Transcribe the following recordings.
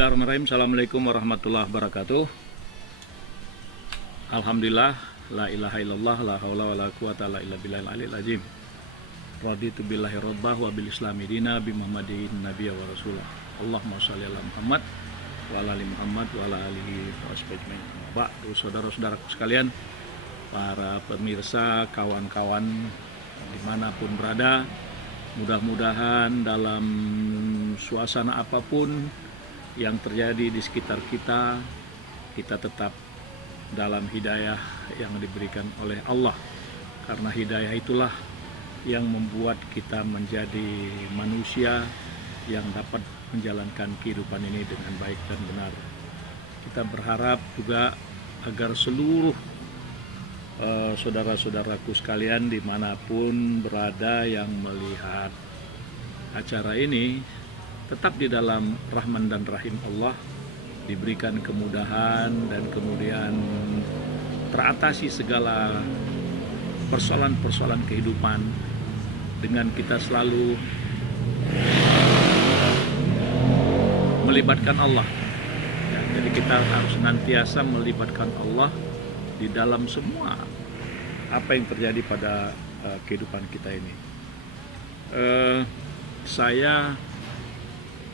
Bismillahirrahmanirrahim. Assalamualaikum warahmatullahi wabarakatuh. Alhamdulillah, la ilaha illallah, la haula wa la quwata illa billahil aliyil azim. Raditu billahi rabbah wa bil islami dina bi Muhammadin nabiyya wa rasulah. Allahumma shalli ala Muhammad wa ala ali Muhammad wa ala alihi wa ashabihi. Ba'du, saudara-saudaraku sekalian, para pemirsa, kawan-kawan dimanapun berada, mudah-mudahan dalam suasana apapun yang terjadi di sekitar kita, kita tetap dalam hidayah yang diberikan oleh Allah. Karena hidayah itulah yang membuat kita menjadi manusia yang dapat menjalankan kehidupan ini dengan baik dan benar. Kita berharap juga agar seluruh saudara-saudaraku sekalian dimanapun berada yang melihat acara ini tetap di dalam rahman dan rahim Allah, diberikan kemudahan dan kemudian teratasi segala persoalan-persoalan kehidupan dengan kita selalu melibatkan Allah. Ya, jadi kita harus senantiasa melibatkan Allah di dalam semua apa yang terjadi pada kehidupan kita ini. Saya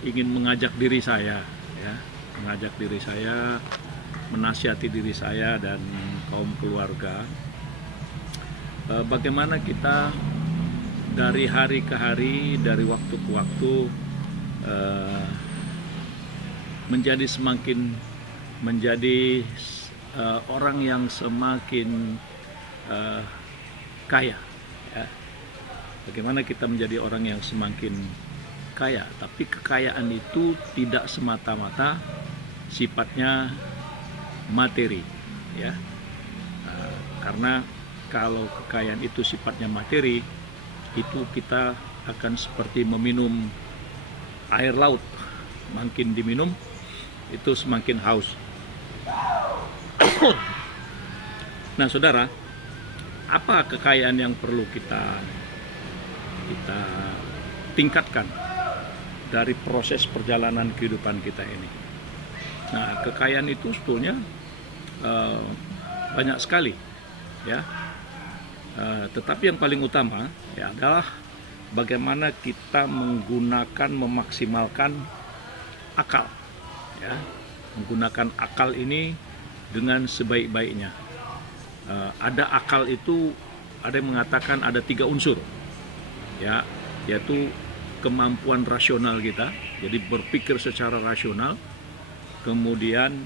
ingin mengajak diri saya, menasihati diri saya dan kaum keluarga, bagaimana kita dari hari ke hari, dari waktu ke waktu menjadi orang yang semakin kaya. Ya. Bagaimana kita menjadi orang yang semakin kaya, tapi kekayaan itu tidak semata-mata sifatnya materi, ya. Karena kalau kekayaan itu sifatnya materi, itu kita akan seperti meminum air laut, makin diminum itu semakin haus. Nah, saudara, apa kekayaan yang perlu kita tingkatkan dari proses perjalanan kehidupan kita ini? Nah, kekayaan itu sebetulnya banyak sekali, ya. Tetapi yang paling utama ya adalah bagaimana kita memaksimalkan akal, ya. Menggunakan akal ini dengan sebaik-baiknya. Ada akal itu, ada yang mengatakan ada 3 unsur, ya, yaitu kemampuan rasional kita, jadi berpikir secara rasional, kemudian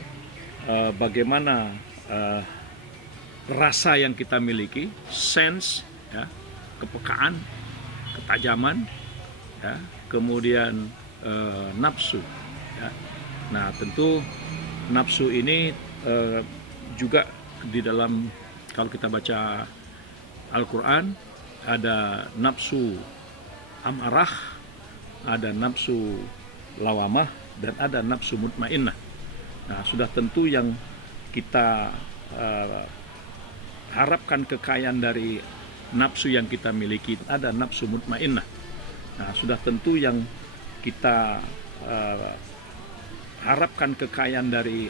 bagaimana rasa yang kita miliki, sense, ya, kepekaan, ketajaman, ya, kemudian nafsu, ya. Nah, tentu nafsu ini juga di dalam, kalau kita baca Al-Quran, ada nafsu amarah, ada nafsu lawamah, dan ada nafsu mutmainnah. Nah, sudah tentu yang kita harapkan kekayaan dari nafsu yang kita miliki, ada nafsu mutmainnah. Nah, sudah tentu yang kita harapkan kekayaan dari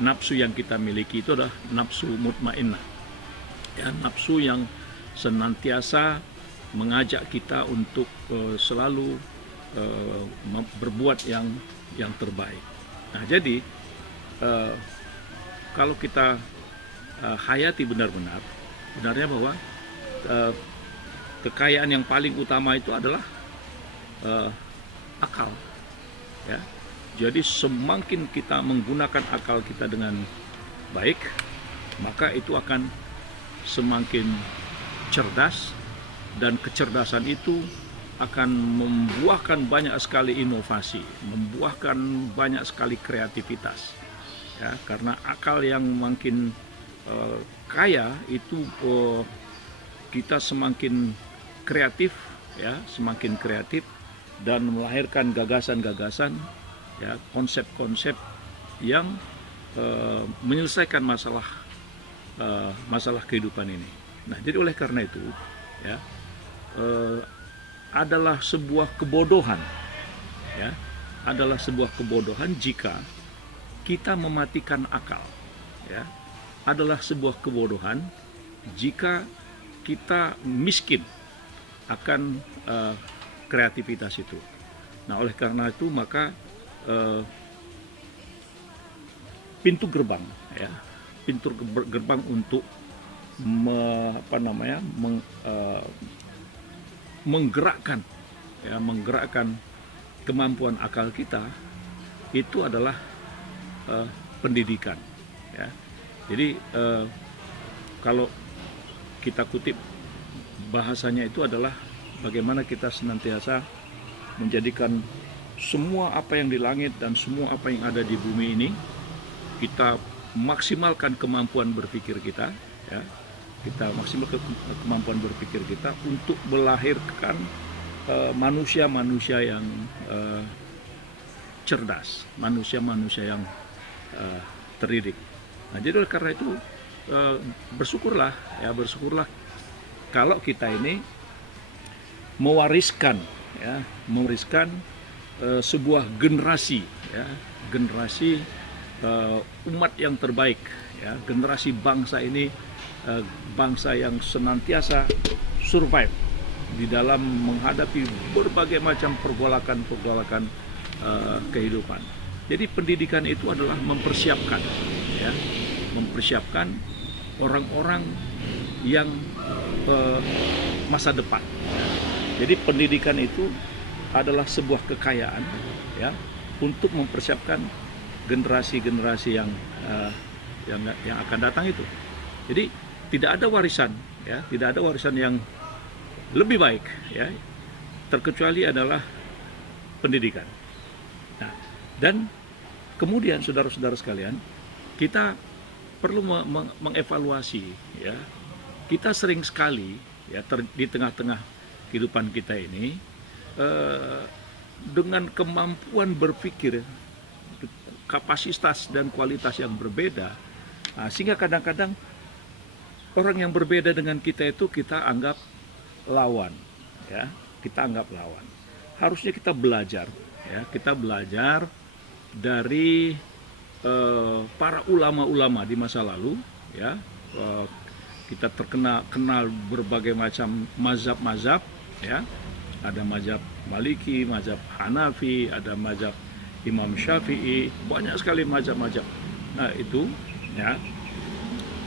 nafsu yang kita miliki itu adalah nafsu mutmainnah, ya, nafsu yang senantiasa mengajak kita untuk selalu berbuat yang terbaik. Nah, jadi kalau kita hayati benar-benar, benarnya bahwa kekayaan yang paling utama itu adalah akal, ya. Jadi semakin kita menggunakan akal kita dengan baik, maka itu akan semakin cerdas, dan kecerdasan itu akan membuahkan banyak sekali inovasi, membuahkan banyak sekali kreativitas, ya. Karena akal yang makin kaya itu kita semakin kreatif, ya, semakin kreatif dan melahirkan gagasan-gagasan, ya, konsep-konsep yang menyelesaikan masalah kehidupan ini. Nah, jadi oleh karena itu, ya, adalah sebuah kebodohan, ya, adalah sebuah kebodohan jika kita mematikan akal, ya. Adalah sebuah kebodohan jika kita miskin akan kreativitas itu. Nah, oleh karena itu maka pintu gerbang, ya, pintu gerbang untuk menggerakkan, ya, menggerakkan kemampuan akal kita itu adalah pendidikan, ya. Jadi kalau kita kutip bahasanya itu adalah bagaimana kita senantiasa menjadikan semua apa yang di langit dan semua apa yang ada di bumi ini, kita maksimalkan kemampuan berpikir kita, ya. Kita maksimalkan kemampuan berpikir kita untuk melahirkan manusia-manusia yang cerdas, manusia-manusia yang terdidik. Nah, jadi oleh karena itu bersyukurlah, ya, bersyukurlah kalau kita ini mewariskan, ya, mewariskan sebuah generasi, ya, generasi umat yang terbaik, ya, generasi bangsa ini, bangsa yang senantiasa survive di dalam menghadapi berbagai macam pergolakan-pergolakan kehidupan. Jadi pendidikan itu adalah mempersiapkan, ya, mempersiapkan orang-orang yang masa depan. Jadi pendidikan itu adalah sebuah kekayaan, ya, untuk mempersiapkan generasi-generasi yang akan datang itu. Jadi tidak ada warisan, ya, tidak ada warisan yang lebih baik, ya, terkecuali adalah pendidikan. Nah, dan kemudian saudara-saudara sekalian, kita perlu mengevaluasi, ya. Kita sering sekali, ya, di tengah-tengah kehidupan kita ini dengan kemampuan berpikir, kapasitas dan kualitas yang berbeda, sehingga kadang-kadang orang yang berbeda dengan kita itu kita anggap lawan, ya, kita anggap lawan. Harusnya kita belajar, ya, kita belajar dari para ulama-ulama di masa lalu, ya. Kita kenal berbagai macam mazhab-mazhab, ya. Ada mazhab Maliki, mazhab Hanafi, ada mazhab Imam Syafi'i, banyak sekali mazhab-mazhab. Nah, itu, ya.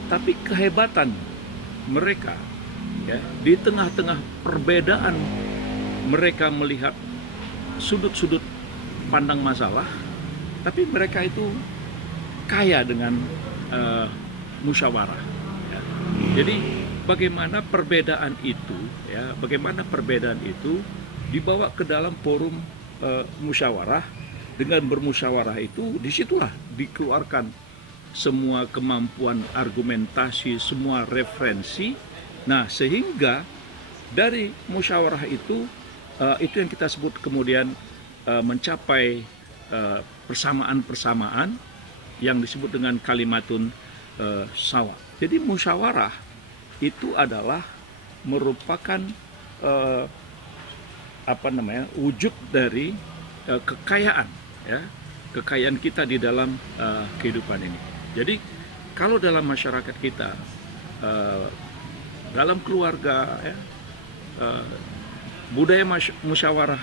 Tapi kehebatan mereka, ya, di tengah-tengah perbedaan mereka melihat sudut-sudut pandang masalah, tapi mereka itu kaya dengan musyawarah, ya. Jadi bagaimana perbedaan itu, ya, bagaimana perbedaan itu dibawa ke dalam forum musyawarah. Dengan bermusyawarah itu, disitulah dikeluarkan semua kemampuan argumentasi, semua referensi. Nah, sehingga dari musyawarah itu yang kita sebut kemudian mencapai persamaan-persamaan yang disebut dengan kalimatun sawa. Jadi musyawarah itu adalah merupakan wujud dari kekayaan, ya, kekayaan kita di dalam kehidupan ini. Jadi kalau dalam masyarakat kita, dalam keluarga, ya, budaya musyawarah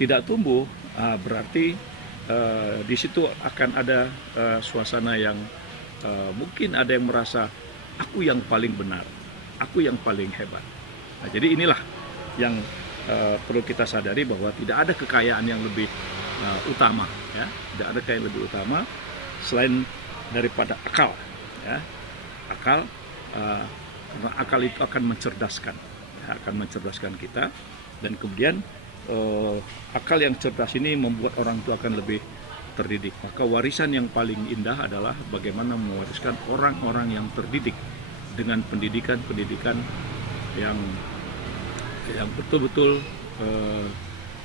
tidak tumbuh, berarti di situ akan ada suasana yang mungkin ada yang merasa aku yang paling benar, aku yang paling hebat. Nah, jadi inilah yang perlu kita sadari, bahwa tidak ada kekayaan yang lebih utama, ya, tidak ada kekayaan lebih utama selain daripada akal, ya. Akal, karena akal itu akan mencerdaskan, ya, akan mencerdaskan kita, dan kemudian akal yang cerdas ini membuat orang itu akan lebih terdidik. Maka warisan yang paling indah adalah bagaimana mewariskan orang-orang yang terdidik dengan pendidikan yang betul-betul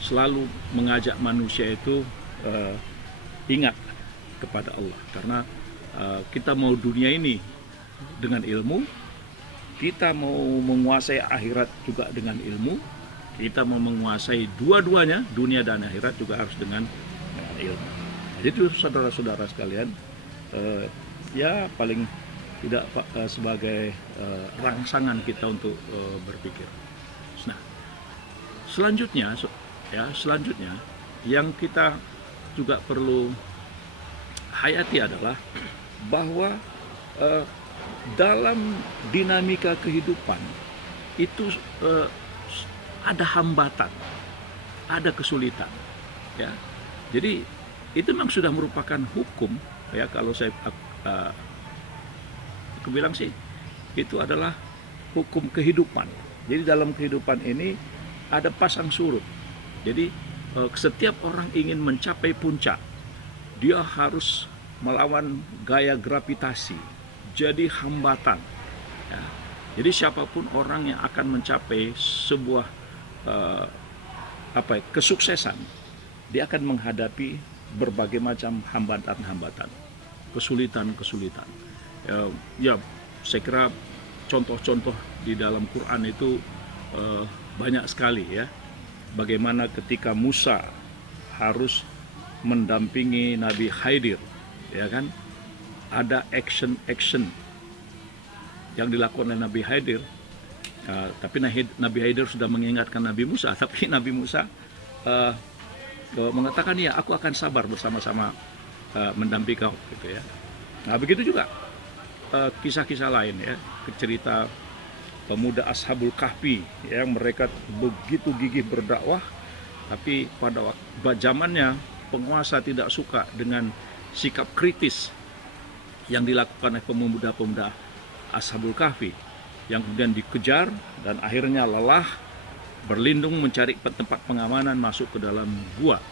selalu mengajak manusia itu ingat kepada Allah. Karena kita mau dunia ini dengan ilmu, kita mau menguasai akhirat juga dengan ilmu, kita mau menguasai dua-duanya, dunia dan akhirat juga harus dengan ilmu. Jadi saudara-saudara sekalian, ya paling tidak sebagai rangsangan kita untuk berpikir. Nah, selanjutnya yang kita juga perlu hayati adalah bahwa dalam dinamika kehidupan itu ada hambatan, ada kesulitan, ya. Jadi itu memang sudah merupakan hukum, ya. Kalau aku bilang sih itu adalah hukum kehidupan. Jadi dalam kehidupan ini ada pasang surut. Jadi setiap orang ingin mencapai puncak, dia harus melawan gaya gravitasi, jadi hambatan, ya. Jadi siapapun orang yang akan mencapai sebuah kesuksesan, dia akan menghadapi berbagai macam hambatan-hambatan, kesulitan-kesulitan. Ya, saya kira contoh-contoh di dalam Quran itu banyak sekali, ya. Bagaimana ketika Musa harus mendampingi Nabi Khidir, ya kan? Ada action yang dilakukan oleh Nabi Khidir, tapi Nabi Khidir sudah mengingatkan Nabi Musa, tapi Nabi Musa mengatakan, ya, aku akan sabar bersama-sama mendampingi kau, gitu, ya. Nah, begitu juga kisah-kisah lain, ya, cerita pemuda Ashabul Kahfi, yang mereka begitu gigih berdakwah, tapi pada zamannya penguasa tidak suka dengan sikap kritis yang dilakukan oleh pemuda-pemuda Ashabul Kahfi, yang kemudian dikejar dan akhirnya lelah, berlindung mencari tempat pengamanan masuk ke dalam gua.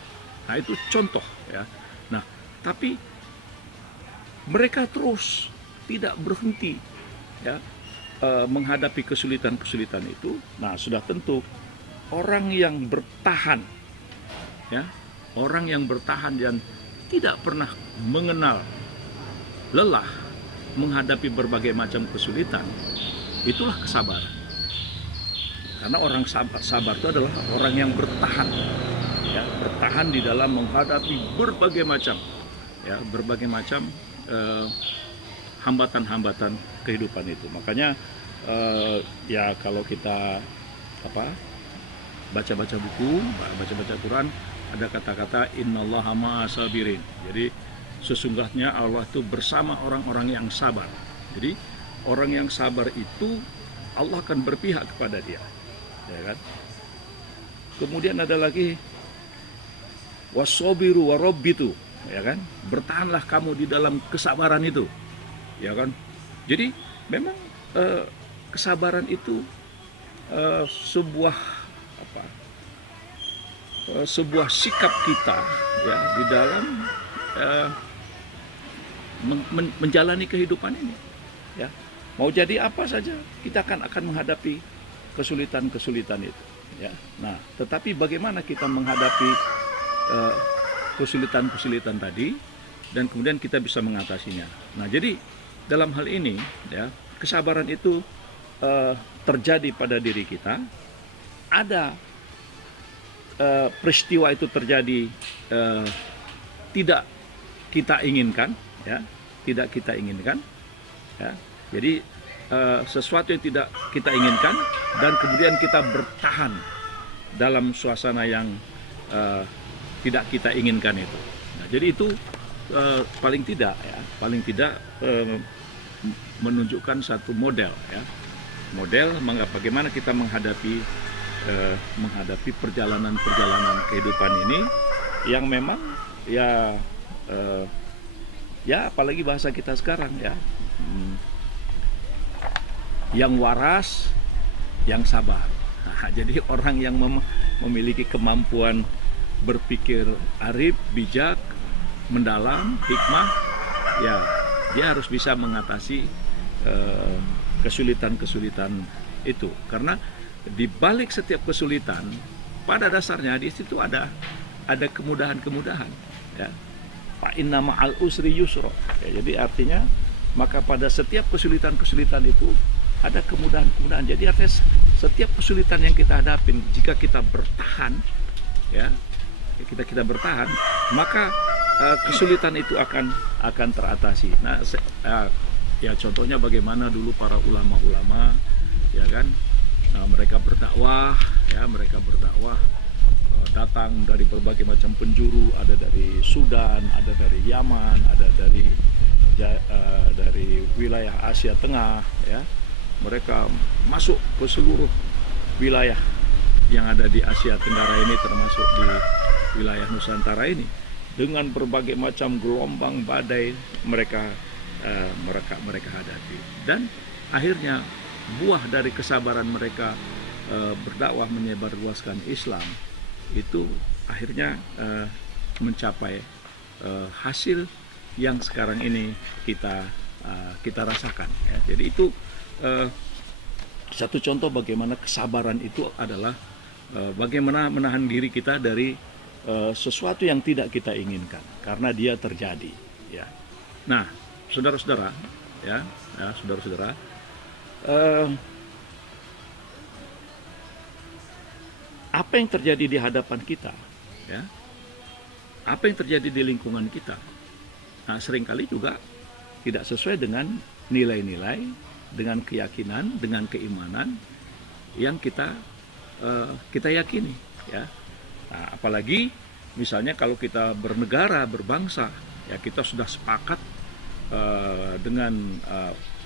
Nah, itu contoh, ya. Nah, tapi mereka terus tidak berhenti, ya, menghadapi kesulitan-kesulitan itu. Nah, sudah tentu orang yang bertahan, ya, orang yang bertahan dan tidak pernah mengenal lelah menghadapi berbagai macam kesulitan, itulah kesabaran. Karena orang sabar itu adalah orang yang bertahan, ya, bertahan di dalam menghadapi berbagai macam hambatan-hambatan kehidupan itu. Makanya ya kalau kita baca-baca buku, baca-baca Quran, ada kata-kata innallaha ma'as sabirin. Jadi sesungguhnya Allah itu bersama orang-orang yang sabar. Jadi orang yang sabar itu Allah akan berpihak kepada dia, ya kan? Kemudian ada lagi wasobiru warabbitu, ya kan? Bertahanlah kamu di dalam kesabaran itu, ya kan? Jadi memang kesabaran itu sebuah sikap kita, ya, di dalam menjalani kehidupan ini, ya. Mau jadi apa saja kita akan menghadapi kesulitan-kesulitan itu, ya. Nah, tetapi bagaimana kita menghadapi kesulitan-kesulitan tadi dan kemudian kita bisa mengatasinya. Nah, jadi dalam hal ini, ya, kesabaran itu terjadi pada diri kita. Ada peristiwa itu terjadi tidak kita inginkan, ya, tidak kita inginkan, ya. Jadi sesuatu yang tidak kita inginkan dan kemudian kita bertahan dalam suasana yang tidak kita inginkan itu. Nah, jadi itu paling tidak menunjukkan satu model, ya, model bagaimana kita menghadapi perjalanan kehidupan ini yang memang ya apalagi bahasa kita sekarang, ya, yang waras, yang sabar. Nah, jadi orang yang memiliki kemampuan berpikir arif, bijak, mendalam, hikmah, ya, dia harus bisa mengatasi kesulitan-kesulitan itu. Karena di balik setiap kesulitan, pada dasarnya di situ ada kemudahan-kemudahan, ya. Fa inna ma'al usri yusra. Ya, jadi artinya maka pada setiap kesulitan-kesulitan itu ada kemudahan-kemudahan. Jadi artinya setiap kesulitan yang kita hadapin, jika kita bertahan, ya, kita bertahan, maka kesulitan itu akan teratasi. Nah, ya contohnya bagaimana dulu para ulama-ulama, ya kan, mereka berdakwah, datang dari berbagai macam penjuru, ada dari Sudan, ada dari Yaman, ada dari wilayah Asia Tengah, ya. Mereka masuk ke seluruh wilayah yang ada di Asia Tenggara ini, termasuk di wilayah Nusantara ini, dengan berbagai macam gelombang badai mereka hadapi. Dan akhirnya buah dari kesabaran mereka berdakwah menyebarluaskan Islam itu akhirnya mencapai hasil yang sekarang ini kita rasakan, ya. Jadi itu satu contoh bagaimana kesabaran itu adalah bagaimana menahan diri kita dari sesuatu yang tidak kita inginkan karena dia terjadi, ya. Nah, saudara-saudara, saudara-saudara, apa yang terjadi di hadapan kita, ya, apa yang terjadi di lingkungan kita, nah, seringkali juga tidak sesuai dengan nilai-nilai, dengan keyakinan, dengan keimanan yang kita yakini, ya. Nah, apalagi misalnya kalau kita bernegara, berbangsa, ya, kita sudah sepakat dengan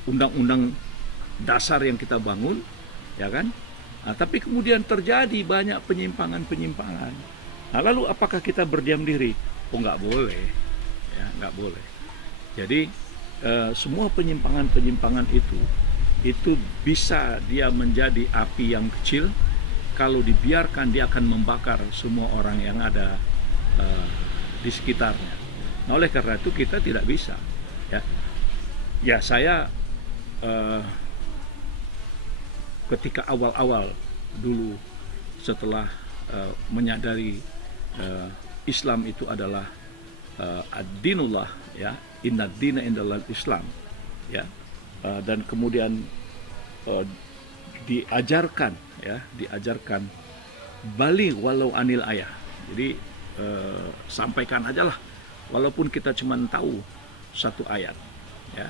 undang-undang dasar yang kita bangun, ya kan? Nah, tapi kemudian terjadi banyak penyimpangan. Nah, lalu apakah kita berdiam diri? Oh, nggak boleh, ya, nggak boleh. Jadi semua penyimpangan itu bisa dia menjadi api yang kecil. Kalau dibiarkan, dia akan membakar semua orang yang ada di sekitarnya. Nah, oleh karena itu kita tidak bisa, ya saya ketika awal-awal dulu setelah menyadari Islam itu adalah ad-dinullah, ya, inna dina indallahil Islam, ya, dan kemudian diajarkan bali walau anil ayah. Jadi sampaikan aja lah, walaupun kita cuma tahu satu ayat, ya,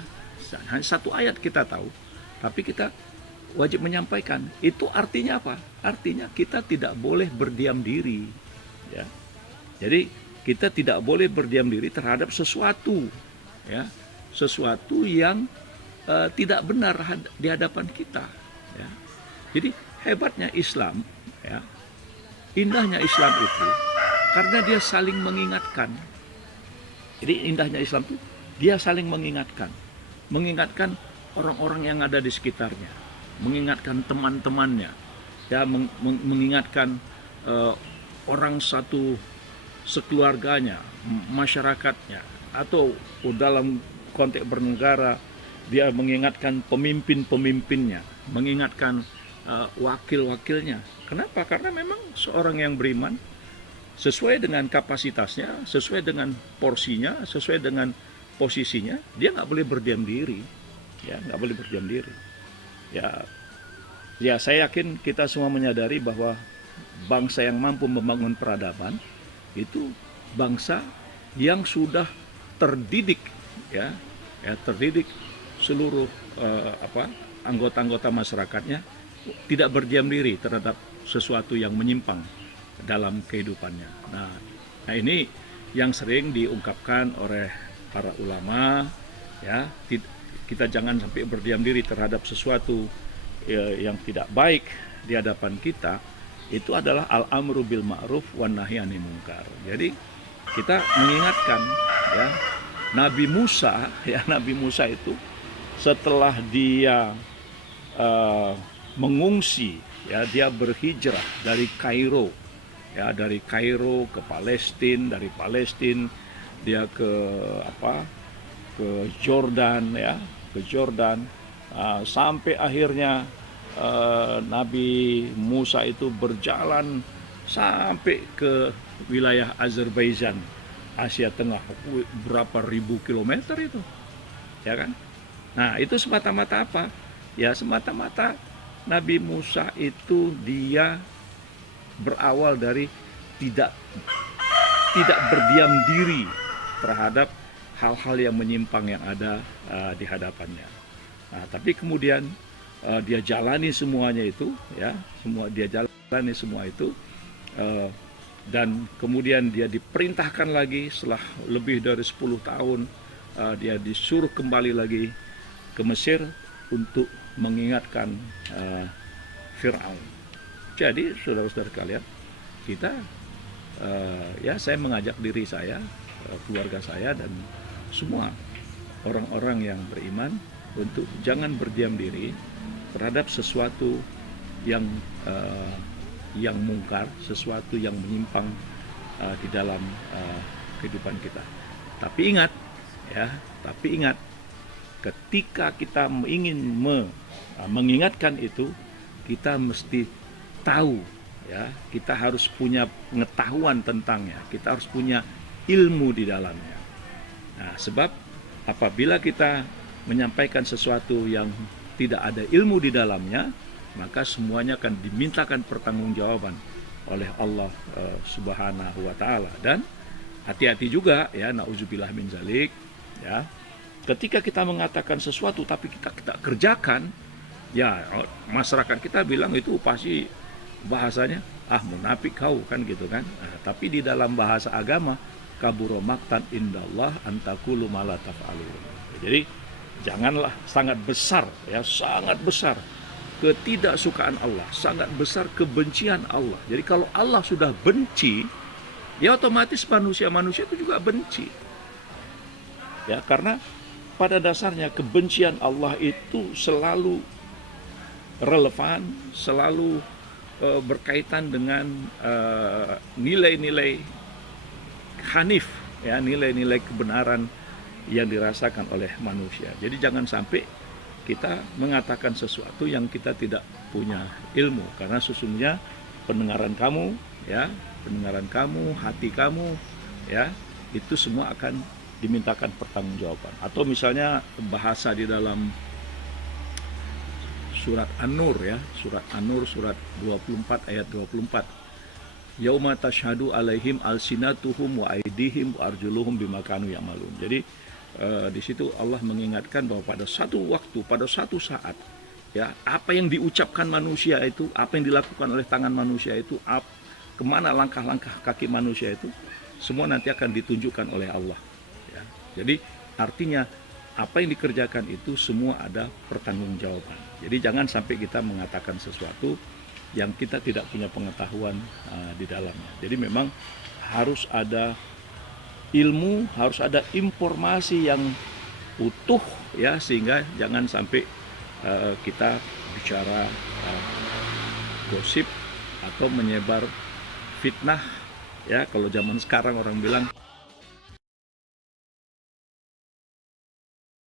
hanya satu ayat kita tahu, tapi kita wajib menyampaikan. Itu artinya apa? Artinya kita tidak boleh berdiam diri, ya. Jadi kita tidak boleh berdiam diri terhadap sesuatu, ya, sesuatu yang tidak benar di hadapan kita, ya. Jadi hebatnya Islam, ya, indahnya Islam itu karena dia saling mengingatkan. Jadi indahnya Islam itu dia saling mengingatkan orang-orang yang ada di sekitarnya, mengingatkan teman-temannya, ya, mengingatkan orang satu sekeluarganya, masyarakatnya, atau dalam konteks bernegara dia mengingatkan pemimpin-pemimpinnya, mengingatkan wakil-wakilnya. Kenapa? Karena memang seorang yang beriman sesuai dengan kapasitasnya, sesuai dengan porsinya, sesuai dengan posisinya, dia nggak boleh berdiam diri, ya, nggak boleh berdiam diri. Ya, saya yakin kita semua menyadari bahwa bangsa yang mampu membangun peradaban itu bangsa yang sudah terdidik, ya terdidik seluruh anggota-anggota masyarakatnya tidak berdiam diri terhadap sesuatu yang menyimpang dalam kehidupannya. Nah, ini yang sering diungkapkan oleh para ulama, ya, kita jangan sampai berdiam diri terhadap sesuatu yang tidak baik di hadapan kita. Itu adalah al-amru bil ma'ruf wan nahyi 'anil munkar. Jadi kita mengingatkan, ya, Nabi Musa itu setelah dia mengungsi, ya, dia berhijrah dari Kairo, ya, dari Kairo ke Palestina, dari Palestina dia ke Jordan, ya, ke Jordan, sampai akhirnya Nabi Musa itu berjalan sampai ke wilayah Azerbaijan, Asia Tengah, berapa ribu kilometer itu, ya kan? Nah, itu semata-mata apa? Ya, semata-mata Nabi Musa itu dia berawal dari tidak tidak berdiam diri terhadap hal-hal yang menyimpang yang ada di hadapannya. Nah, tapi kemudian dia jalani semuanya itu, ya, dia jalani semua itu, dan kemudian dia diperintahkan lagi setelah lebih dari 10 tahun, dia disuruh kembali lagi ke Mesir untuk mengingatkan Fir'aun. Jadi saudara-saudara kalian, kita ya, saya mengajak diri saya, keluarga saya, dan semua orang-orang yang beriman untuk jangan berdiam diri terhadap sesuatu yang mungkar, sesuatu yang menyimpang di dalam kehidupan kita. Tapi ingat, ya, ketika kita ingin mengingatkan itu, kita mesti tahu, ya, kita harus punya pengetahuan tentangnya, kita harus punya ilmu di dalamnya. Nah, sebab apabila kita menyampaikan sesuatu yang tidak ada ilmu di dalamnya, maka semuanya akan dimintakan pertanggungjawaban oleh Allah Subhanahu wa taala. Dan hati-hati juga, ya, nauzubillah min zalik, ya. Ketika kita mengatakan sesuatu tapi kita kerjakan, ya, masyarakat kita bilang itu pasti bahasanya munafik kau, kan gitu kan. Nah, tapi di dalam bahasa agama, kabura maqtan indallah antakulu ma la taf'alun. Jadi janganlah, sangat besar, ya, sangat besar ketidaksukaan Allah, sangat besar kebencian Allah. Jadi kalau Allah sudah benci, ya otomatis manusia itu juga benci. Ya, karena pada dasarnya kebencian Allah itu selalu relevan, selalu berkaitan dengan nilai-nilai hanif, ya, nilai-nilai kebenaran yang dirasakan oleh manusia. Jadi jangan sampai kita mengatakan sesuatu yang kita tidak punya ilmu, karena sesungguhnya pendengaran kamu, ya, hati kamu, ya, itu semua akan dimintakan pertanggungjawaban. Atau misalnya bahasa di dalam surat An-Nur, ya, surat An-Nur surat 24 ayat 24. Yauma tashhadu alaihim alsinatuhum wa aidihim wa arjuluhum bima kanu ya'malun. Jadi di situ Allah mengingatkan bahwa pada satu waktu, pada satu saat, ya, apa yang diucapkan manusia itu, apa yang dilakukan oleh tangan manusia itu, kemana langkah-langkah kaki manusia itu, semua nanti akan ditunjukkan oleh Allah. Ya. Jadi artinya apa yang dikerjakan itu semua ada pertanggungjawaban. Jadi jangan sampai kita mengatakan sesuatu yang kita tidak punya pengetahuan di dalamnya. Jadi memang harus ada ilmu, harus ada informasi yang utuh, ya, sehingga jangan sampai kita bicara gosip atau menyebar fitnah, ya. Kalau zaman sekarang orang bilang